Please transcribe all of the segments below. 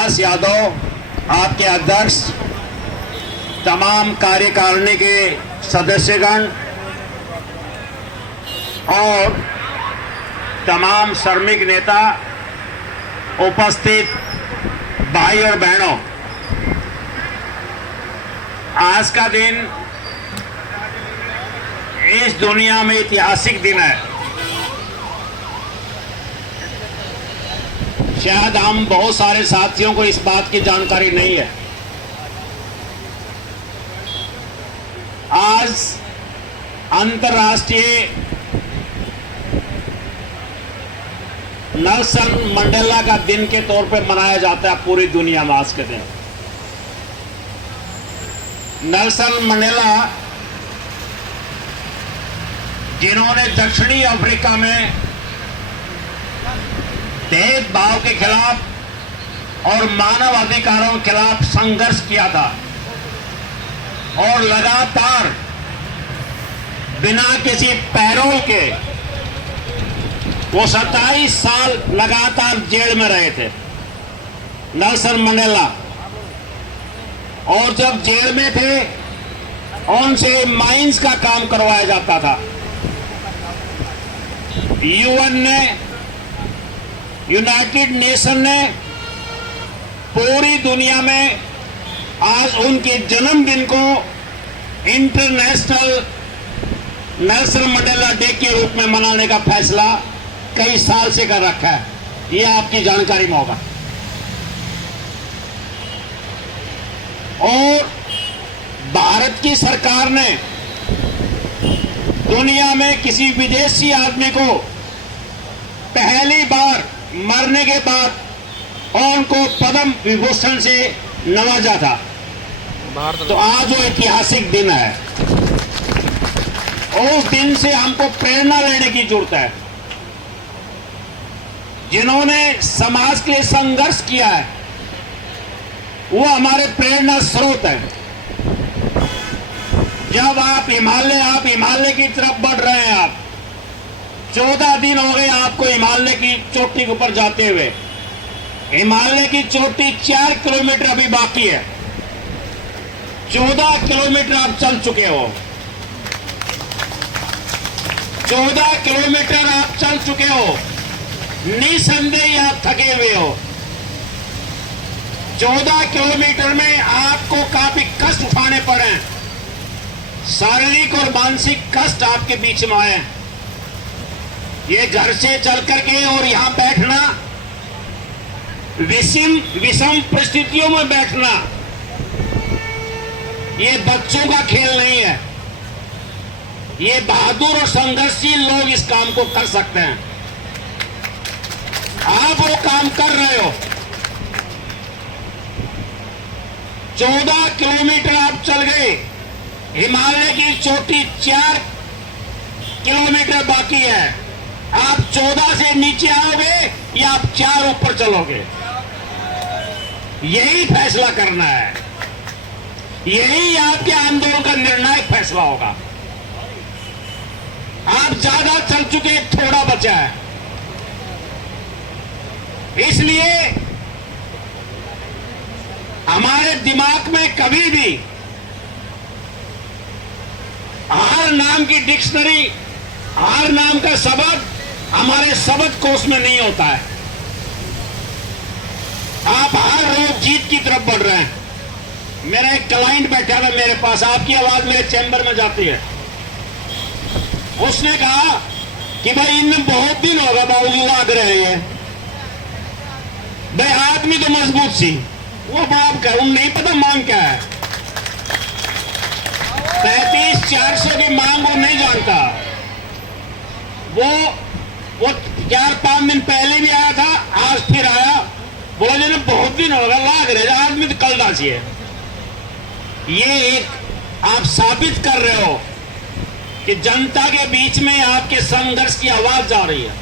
विकास यादव, आपके अध्यक्ष, तमाम कार्यकारिणी के सदस्यगण और तमाम श्रमिक नेता, उपस्थित भाई और बहनों, आज का दिन इस दुनिया में ऐतिहासिक दिन है। शायद हम बहुत सारे साथियों को इस बात की जानकारी नहीं है। आज अंतर्राष्ट्रीय नेल्सन मंडेला का दिन के तौर पे मनाया जाता है पूरी दुनिया में। आज के दिन नेल्सन मंडेला, जिन्होंने दक्षिणी अफ्रीका में भेदभाव के खिलाफ और मानव अधिकारों के खिलाफ संघर्ष किया था और लगातार बिना किसी पैरोल के वो 27 साल लगातार जेल में रहे थे, नेल्सन मंडेला। और जब जेल में थे उनसे माइंस का काम करवाया जाता था। यूएन ने, यूनाइटेड नेशन ने पूरी दुनिया में आज उनके जन्मदिन को इंटरनेशनल नेल्सन मंडेला डे के रूप में मनाने का फैसला कई साल से कर रखा है। यह आपकी जानकारी में होगा। और भारत की सरकार ने दुनिया में किसी विदेशी आदमी को पहली बार मरने के बाद उनको पद्म विभूषण से नवाजा था। तो आज वो ऐतिहासिक दिन है। उस दिन से हमको प्रेरणा लेने की जरूरत है। जिन्होंने समाज के लिए संघर्ष किया है वो हमारे प्रेरणा स्रोत है। जब आप हिमालय की तरफ बढ़ रहे हैं, आप 14 दिन हो गए आपको हिमालय की चोटी के ऊपर जाते हुए। हिमालय की चोटी 4 किलोमीटर अभी बाकी है। 14 किलोमीटर आप चल चुके हो। 14 किलोमीटर आप चल चुके हो। निसंदेह आप थके हुए हो। 14 किलोमीटर में आपको काफी कष्ट उठाने पड़े। शारीरिक और मानसिक कष्ट आपके बीच में आए। ये घर से चल करके और यहां बैठना, विषम परिस्थितियों में बैठना, ये बच्चों का खेल नहीं है। ये बहादुर और संघर्षशील लोग इस काम को कर सकते हैं। आप वो काम कर रहे हो। 14 किलोमीटर आप चल गए। हिमालय की चोटी 4 किलोमीटर बाकी है। आप 14 से नीचे आओगे या आप 4 ऊपर चलोगे? यही फैसला करना है। यही आपके आंदोलन का निर्णायक फैसला होगा। आप ज्यादा चल चुके, थोड़ा बचा है। इसलिए हमारे दिमाग में कभी भी हार नाम की डिक्शनरी, हार नाम का शब्द हमारे शब्द कोश में नहीं होता है। आप हर रोज जीत की तरफ बढ़ रहे हैं। मेरा एक क्लाइंट बैठा था मेरे पास, आपकी आवाज मेरे चैम्बर में जाती है। उसने कहा कि भाई इनमें बहुत दिन होगा बाबूजी लाग रहे हैं। भाई आदमी तो मजबूत सी, वो बाप का उन नहीं पता मांग क्या है। 35,400 की मांग वो नहीं जानता। वो 4-5 दिन पहले भी आया था, आज फिर आया। बोला जी बहुत दिन होगा लाग रहे, आदमी तो कल दासी है। ये एक आप साबित कर रहे हो कि जनता के बीच में आपके संघर्ष की आवाज जा रही है।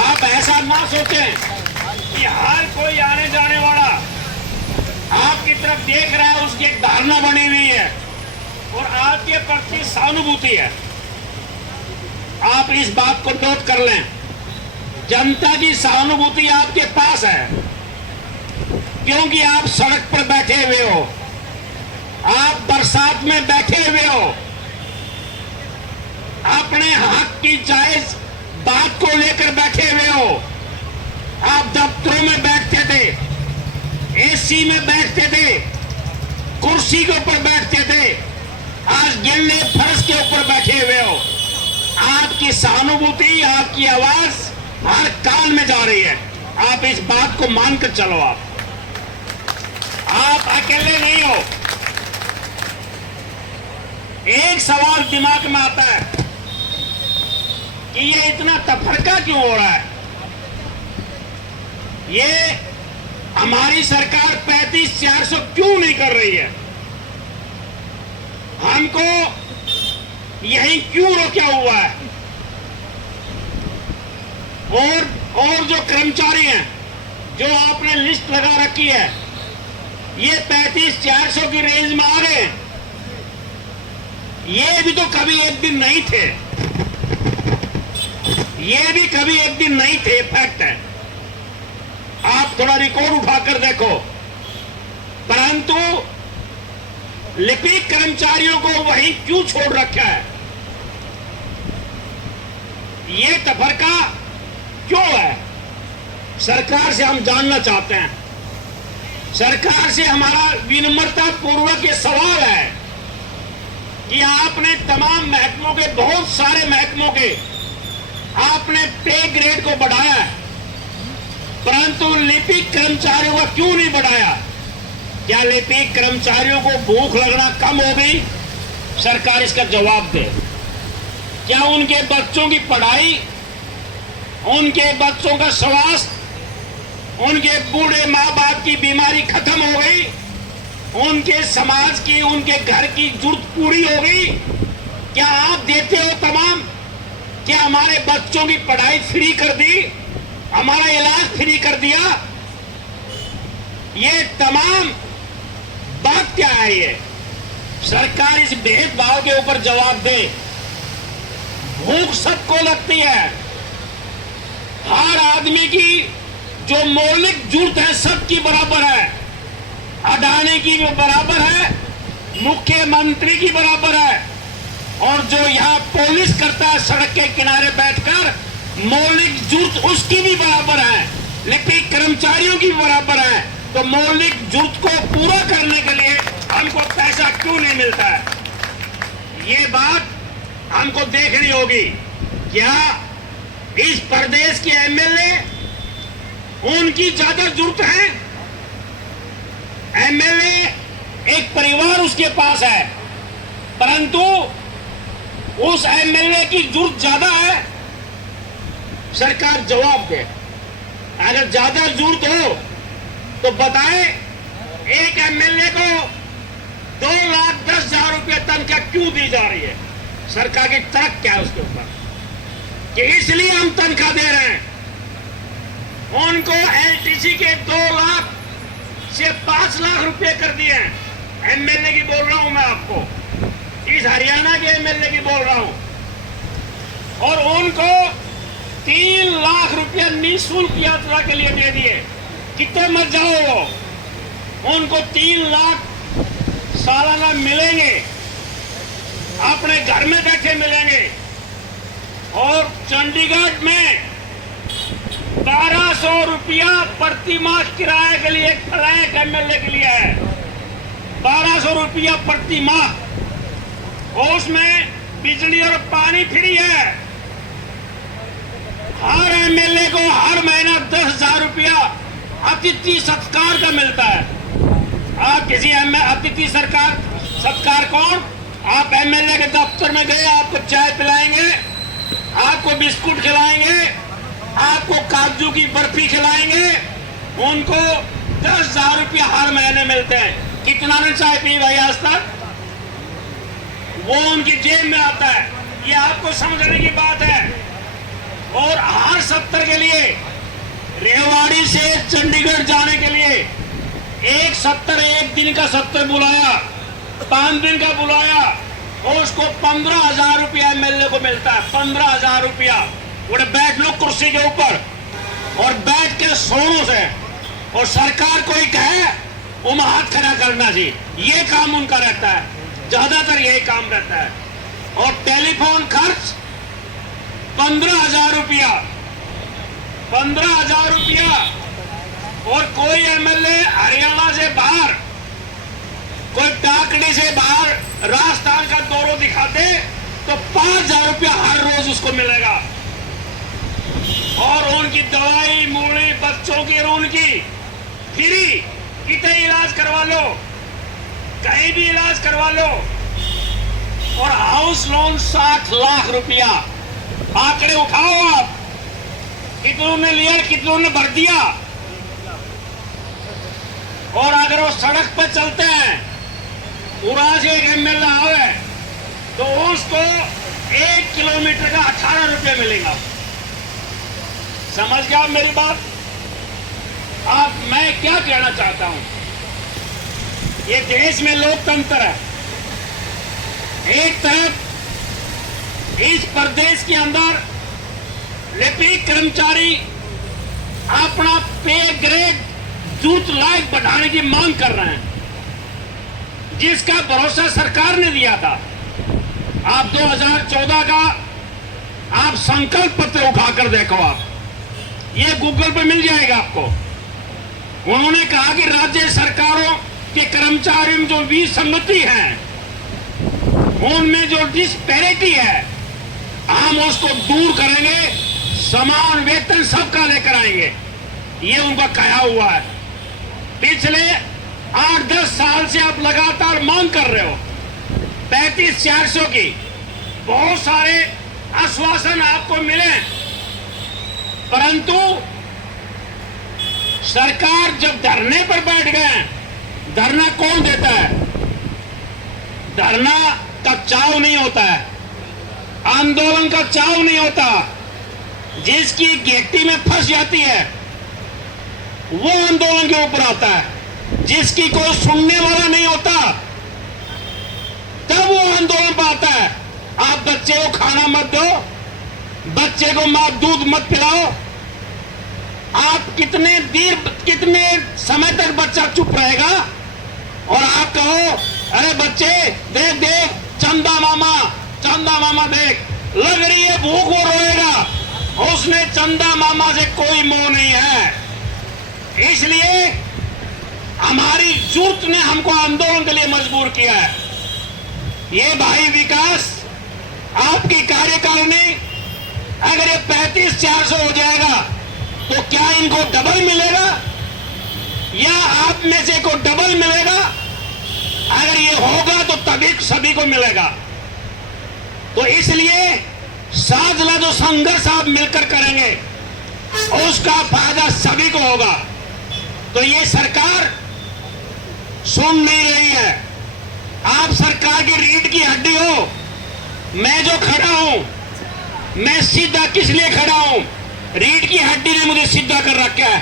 आप ऐसा ना सोचें कि हर कोई आने जाने वाला आपकी तरफ देख रहा है, उसकी एक धारणा बनी हुई है और आपके प्रति सहानुभूति है। आप इस बात को नोट कर लें जनता की सहानुभूति आपके पास है, क्योंकि आप सड़क पर बैठे हुए हो, आप बरसात में बैठे हुए हो, अपने हक की जायज बात को लेकर बैठे हुए हो। आप दफ्तरों में बैठते थे, एसी में बैठते थे, कुर्सी के ऊपर बैठते थे, आज गिल्ले फर्श के ऊपर बैठे हुए हो। आपकी सहानुभूति, आपकी आवाज हर कान में जा रही है। आप इस बात को मानकर चलो। आप अकेले नहीं हो। एक सवाल दिमाग में आता है कि ये इतना तफरका क्यों हो रहा है। ये हमारी सरकार 35-400 क्यों नहीं कर रही है, हमको यही क्यों रोका हुआ है। और जो कर्मचारी हैं, जो आपने लिस्ट लगा रखी है, ये 35-400 की रेंज में आ गए। ये भी तो कभी एक दिन नहीं थे, ये भी कभी एक दिन नहीं थे, फैक्ट है। आप थोड़ा रिकॉर्ड उठाकर देखो। परंतु लिपिक कर्मचारियों को वहीं क्यों छोड़ रखा है, ये तफरका क्यों है, सरकार से हम जानना चाहते हैं। सरकार से हमारा विनम्रता पूर्वक ये सवाल है कि आपने तमाम महकमों के, बहुत सारे महकमों के आपने पे ग्रेड को बढ़ाया है, परंतु लिपिक कर्मचारियों को क्यों नहीं बढ़ाया। क्या लिपिक कर्मचारियों को भूख लगना कम हो गई? सरकार इसका जवाब दे। क्या उनके बच्चों की पढ़ाई, उनके बच्चों का स्वास्थ्य, उनके बूढ़े माँ बाप की बीमारी खत्म हो गई? उनके समाज की, उनके घर की जरूरत पूरी हो गई? क्या आप देते हो तमाम? क्या हमारे बच्चों की पढ़ाई फ्री कर दी, हमारा इलाज फ्री कर दिया? ये तमाम बात क्या है? ये सरकार इस भेदभाव के ऊपर जवाब दे। भूख सबको लगती है, हर आदमी की जो मौलिक जरूरत है सबकी बराबर है। अडानी की भी बराबर है, मुख्यमंत्री की बराबर है, और जो यहाँ पुलिस करता है सड़क के किनारे बैठकर, मौलिक जरूरत उसकी भी बराबर है, लिपिक कर्मचारियों की बराबर है। तो मौलिक जरूरत को पूरा करने के लिए हमको पैसा क्यों नहीं मिलता है, ये बात हमको देखनी होगी। क्या इस प्रदेश के एमएलए, उनकी ज्यादा जरूरत है? एमएलए एक परिवार उसके पास है, परंतु उस एमएलए की जरूरत ज्यादा है। सरकार जवाब दे। अगर ज्यादा जरूरत हो तो बताएं, एक एमएलए को 2,10,000 रुपये तनख्वाह क्यों दी जा रही है? सरकार की तर्क क्या है उसके ऊपर कि इसलिए हम तनख्वाह दे रहे हैं। उनको एलटीसी के 2 लाख से 5 लाख रुपए कर दिए हैं। एमएलए की बोल रहा हूं मैं आपको, इस हरियाणा के एमएलए की बोल रहा हूं। और उनको 3 लाख रुपया निःशुल्क यात्रा के लिए दे दिए। कितने मर जाओ वो, उनको 3 लाख सालाना मिलेंगे, अपने घर में बैठे मिलेंगे। और चंडीगढ़ में 1200 रुपया प्रति माह किराए के लिए एक फ्लैट एमएलए के लिए है। 1200 रुपया प्रति माह, और उसमें बिजली और पानी फ्री है। हर एमएलए को हर महीना 10,000 रुपया अतिथि सत्कार का मिलता है। आप किसी अतिथि सत्कार कौन? आप एमएलए के दफ्तर में गए, आपको चाय पिलाएंगे, आपको बिस्कुट खिलाएंगे, आपको काजू की बर्फी खिलाएंगे। उनको 10,000 रुपया हर महीने मिलते हैं। कितना ने चाय पी भाई आज तक? वो उनकी जेब में आता है। ये आपको समझने की बात है। और हर 70 के लिए, रेवाड़ी से चंडीगढ़ जाने के लिए एक 70, एक दिन का 70 बुलाया, 5 दिन का बुलाया, और उसको 15,000 रुपया एमएलए को मिलता है। 15,000 रुपया। बोले बैठ लो कुर्सी के ऊपर, और बैठ के सोनों से, और सरकार कोई कहे वो में हाथ खड़ा करना चाहिए, ये काम उनका रहता है, ज्यादातर यही काम रहता है। और टेलीफोन खर्च 15,000 रुपया, 15,000 रुपया। और कोई एमएलए हरियाणा से बाहर, कोई टाकड़ी से बाहर राजस्थान का दौरा दिखाते तो 5,000 रुपया हर रोज उसको मिलेगा। और उनकी दवाई मूली बच्चों की और उनकी फ्री, कितने इलाज करवा लो, कहीं भी इलाज करवा लो। और हाउस लोन 60 लाख रुपया। आंकड़े उठाओ आप, कितनों ने लिया, कितनों ने भर दिया। और अगर वो सड़क पर चलते हैं, पूरा से एक एमएलए आवे तो उसको 1 किलोमीटर का 18 रुपया मिलेगा। समझ गया मेरी बात? आप, मैं क्या कहना चाहता हूं, ये देश में लोकतंत्र है। एक तरफ इस प्रदेश के अंदर लिपिक कर्मचारी अपना पे ग्रेड जूत लायक बढ़ाने की मांग कर रहे हैं, जिसका भरोसा सरकार ने दिया था। आप 2014 का आप संकल्प पत्र उठाकर देखो, आप ये गूगल पे मिल जाएगा आपको। उन्होंने कहा कि राज्य सरकारों के कर्मचारियों में जो विसंगति है, उनमें जो डिस्पैरिटी है, हम उसको दूर करेंगे, समान वेतन सबका लेकर आएंगे, ये उनका कहा हुआ है। पिछले 8-10 साल से आप लगातार मांग कर रहे हो 35,400 की। बहुत सारे आश्वासन आपको मिले, परंतु सरकार जब धरने पर बैठ गए, धरना कौन देता है? धरना का चाव नहीं होता है, आंदोलन का चाव नहीं होता। जिसकी गिट्टी में फंस जाती है वो आंदोलन के ऊपर आता है, जिसकी कोई सुनने वाला नहीं होता तब वो आंदोलन पर आता है। आप बच्चे को खाना मत दो, बच्चे को मां दूध मत पिलाओ, आप कितने समय तक बच्चा चुप रहेगा? और आप कहो अरे बच्चे देख देख चंदा मामा देख, लग रही है भूख, वो रोएगा, उसने चंदा मामा से कोई मोह नहीं है। इसलिए हमारी जूत ने हमको आंदोलन के लिए मजबूर किया है। ये भाई विकास, आपकी कार्यकारिणी अगर ये 35,400 हो जाएगा तो क्या इनको डबल मिलेगा या आप में से को डबल मिलेगा? अगर ये होगा तो तभी सभी को मिलेगा। तो इसलिए साधना जो संघर्ष आप मिलकर करेंगे उसका फायदा सभी को होगा। तो ये सरकार सुन नहीं रही है। आप सरकार की रीढ़ की हड्डी हो। मैं जो खड़ा हूं, मैं सीधा किस लिए खड़ा हूं? रीढ़ की हड्डी ने मुझे सीधा कर रखा है,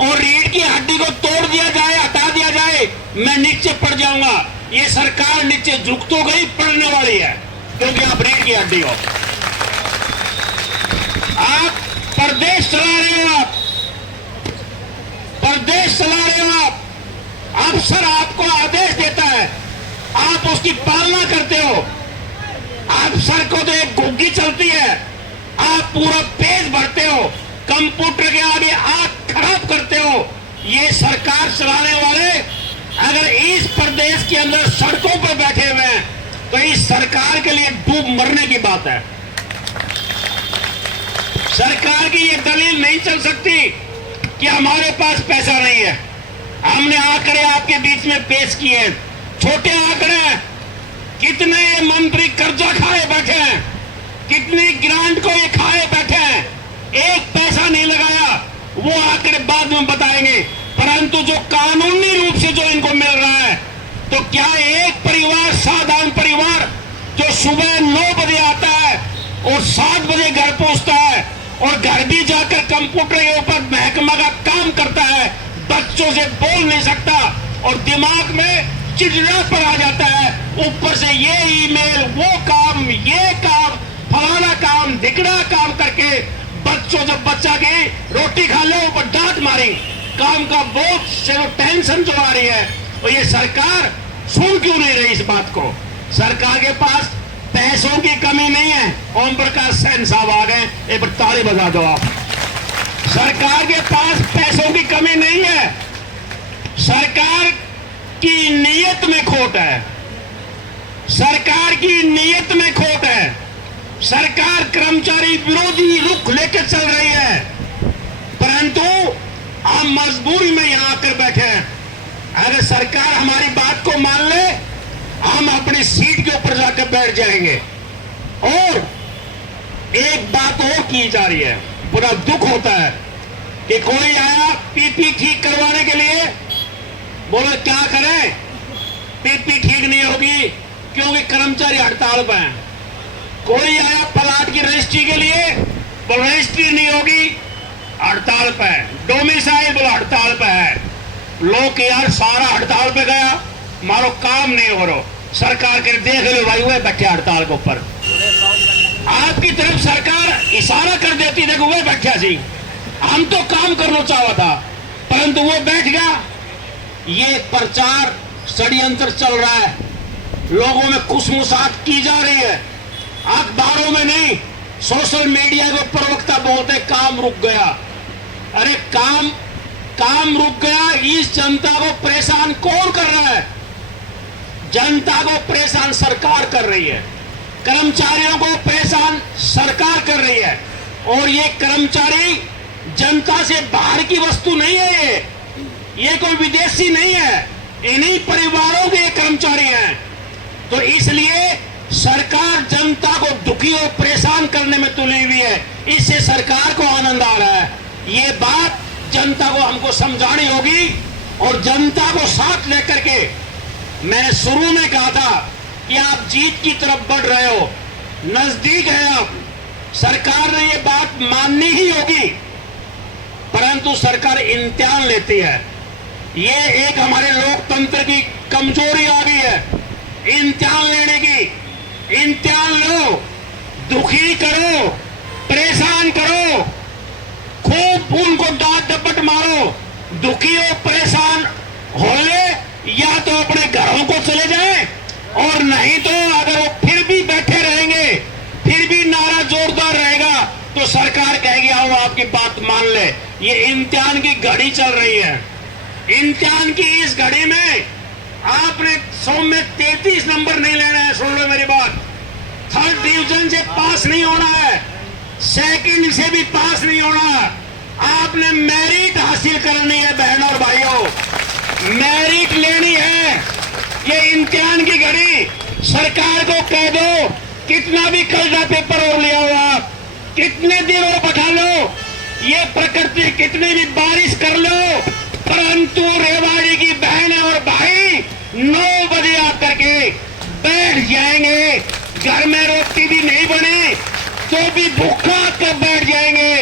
और रीढ़ की हड्डी को तोड़ दिया जाए, हटा दिया जाए, मैं नीचे पड़ जाऊंगा। ये सरकार नीचे झुक तो गई, पड़ने वाली है, क्योंकि आप रीढ़ की हड्डी हो। आप प्रदेश चला रहे हो, आप प्रदेश चला रहे हो, आप अफसर आपको आदेश देता है, आप उसकी पालना करते हो। अफसर को तो एक घुग्गी चलती है, आप पूरा पेज भरते हो, कंप्यूटर के आगे आंख खराब करते हो। ये सरकार चलाने वाले अगर इस प्रदेश के अंदर सड़कों पर बैठे हुए हैं तो इस सरकार के लिए डूब मरने की बात है। सरकार की ये दलील नहीं चल सकती कि हमारे पास पैसा नहीं है। हमने आंकड़े आपके बीच में पेश किए, छोटे आंकड़े, कितने मंत्री कर्जा खाए बैठे हैं, कितनी ग्रांट को ये खाए बैठे हैं, एक पैसा नहीं लगाया, वो आंकड़े बाद में बताएंगे। परंतु जो कानूनी रूप से जो इनको मिल रहा है, तो क्या एक परिवार, साधारण परिवार जो सुबह 9 बजे आता है और 7 बजे घर पहुंचता है और घर भी जाकर कंप्यूटर के ऊपर महकमा का काम करता है, बच्चों से बोल नहीं सकता और दिमाग में चिड़चिड़ापन आ जाता है, ऊपर से ये ईमेल, वो काम, ये काम, फलाना काम, ढिकड़ा काम करके बच्चों जब बच्चा की रोटी खा ले ऊपर डांट मारी, काम का बोझ से वो टेंशन जो आ रही है, और ये सरकार सुन क्यों नहीं रही इस बात को? सरकार के पास पैसों की कमी नहीं है। ओम प्रकाश सैन साहब आ गए, एक बार ताली बजा दो आप। सरकार के पास पैसों की कमी नहीं है, सरकार की नीयत में खोट है, सरकार की नीयत में खोट है। सरकार कर्मचारी विरोधी रुख लेकर चल रही है, परंतु हम मजबूरी में यहां आकर बैठे हैं। अगर सरकार हमारी बात को मान ले, हम अपनी सीट के ऊपर जाकर बैठ जाएंगे। और एक बात और की जा रही है, बड़ा दुख होता है कि कोई आया पीपी ठीक करवाने के लिए, बोले क्या करें, पीपी ठीक नहीं होगी क्योंकि कर्मचारी हड़ताल पर हैं। कोई आया प्लाट की रजिस्ट्री के लिए, बोले रजिस्ट्री नहीं होगी, हड़ताल पे है। डोमिसाइल बोला हड़ताल पे है। लोग यार सारा हड़ताल पे गया, मारो काम नहीं हो रहा। सरकार के देख लो भाई, हुए बैठे हड़ताल के ऊपर। आपकी तरफ सरकार इशारा कर देती, देखो वो बैठा जी, हम तो काम करना चाहा था, परंतु वो बैठ गया। ये प्रचार षड्यंत्र चल रहा है, लोगों में खुशमुसात की जा रही है, अखबारों में नहीं, सोशल मीडिया के प्रवक्ता बोलते काम रुक गया। अरे काम रुक गया। इस जनता को परेशान कौन कर रहा है? जनता को परेशान सरकार कर रही है, कर्मचारियों को परेशान सरकार कर रही है। और ये कर्मचारी जनता से बाहर की वस्तु नहीं है, ये कोई विदेशी नहीं है, इन्हीं परिवारों के कर्मचारी हैं। तो इसलिए सरकार जनता को दुखी और परेशान करने में तुली हुई है, इससे सरकार को आनंद आ रहा है। ये बात जनता को हमको समझानी होगी, और जनता को साथ लेकर के, मैंने शुरू में कहा था कि आप जीत की तरफ बढ़ रहे हो, नजदीक है आप, सरकार ने ये बात माननी ही होगी, परंतु सरकार इम्तिहान लेती है। ये एक हमारे लोकतंत्र की कमजोरी आ गई है, इम्तिहान लेने की। इम्तिहान लो, दुखी करो, परेशान करो, खूब उनको डांट डपट मारो, दुखी और परेशान हो ले, या तो अपने घरों को चले जाए, और नहीं तो अगर वो फिर भी बैठे रहेंगे, फिर भी नारा जोरदार रहेगा, तो सरकार कहेगी आओ आपकी बात मान ले। ये इम्तिहान की घड़ी चल रही है। इम्तिहान की इस घड़ी में आपने 100 में 33 नंबर नहीं लेना है। सुन लो मेरी बात, 3rd डिवीजन से पास नहीं होना है, 2nd से भी पास नहीं होना, आपने मेरिट हासिल करनी है। बहनों और भाइयों, मेरिट लेनी है। ये इम्तिहान की घड़ी, सरकार को कह दो कितना भी कर्जा पेपर और ले आओ, आप कितने दिन और बैठा लो, ये प्रकृति कितनी भी बारिश कर लो, परंतु रेवाड़ी की बहनें और भाई 9 बजे आकर के बैठ जाएंगे। घर में रोटी भी नहीं बनी तो भी भूखा कर बैठ जाएंगे।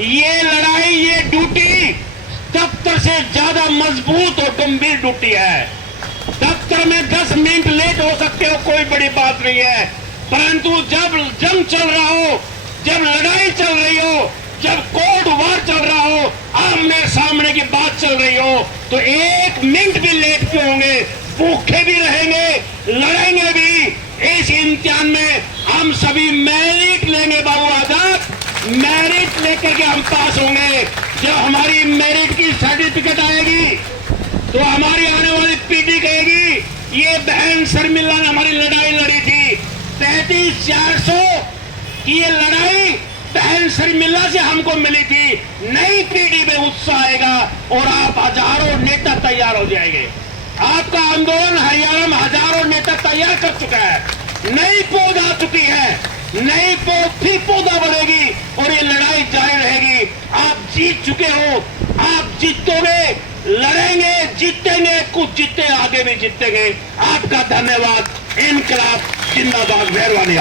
ये लड़ाई, ये ड्यूटी दफ्तर से ज्यादा मजबूत और गंभीर ड्यूटी है। दफ्तर में 10 मिनट लेट हो सकते हो, कोई बड़ी बात नहीं है, परंतु जब जंग चल रहा हो, जब लड़ाई चल रही हो, जब कोर्ट वार चल रहा हो, आमने सामने की बात चल रही हो, तो 1 मिनट भी लेट क्यों होंगे, भूखे भी रहेंगे, लड़ेंगे भी। इस इम्तिहान में हम सभी मेरिट लेंगे बाबू आजाद, मेरिट लेकर के हम पास होंगे। जब हमारी मेरिट की सर्टिफिकेट आएगी तो हमारी आने वाली पीढ़ी कहेगी ये बहन शर्मिला ने हमारी लड़ाई लड़ी थी, 33,400 की ये लड़ाई बहन शर्मिला से हमको मिली थी। नई पीढ़ी में उत्साह आएगा और आप हजारों नेता तैयार हो जाएंगे। आपका आंदोलन हरियाणा में हजारों नेता तैयार कर चुका है, नई पौध आ चुकी है, नई पौध फिर पौधा बढ़ेगी और ये लड़ाई जारी रहेगी। आप जीत चुके हो, आप जीतोगे, लड़ेंगे, जीतेंगे, कुछ जीते आगे भी जीतेंगे। आपका धन्यवाद। इनकलाब जिंदाबाद। मेहरबानी।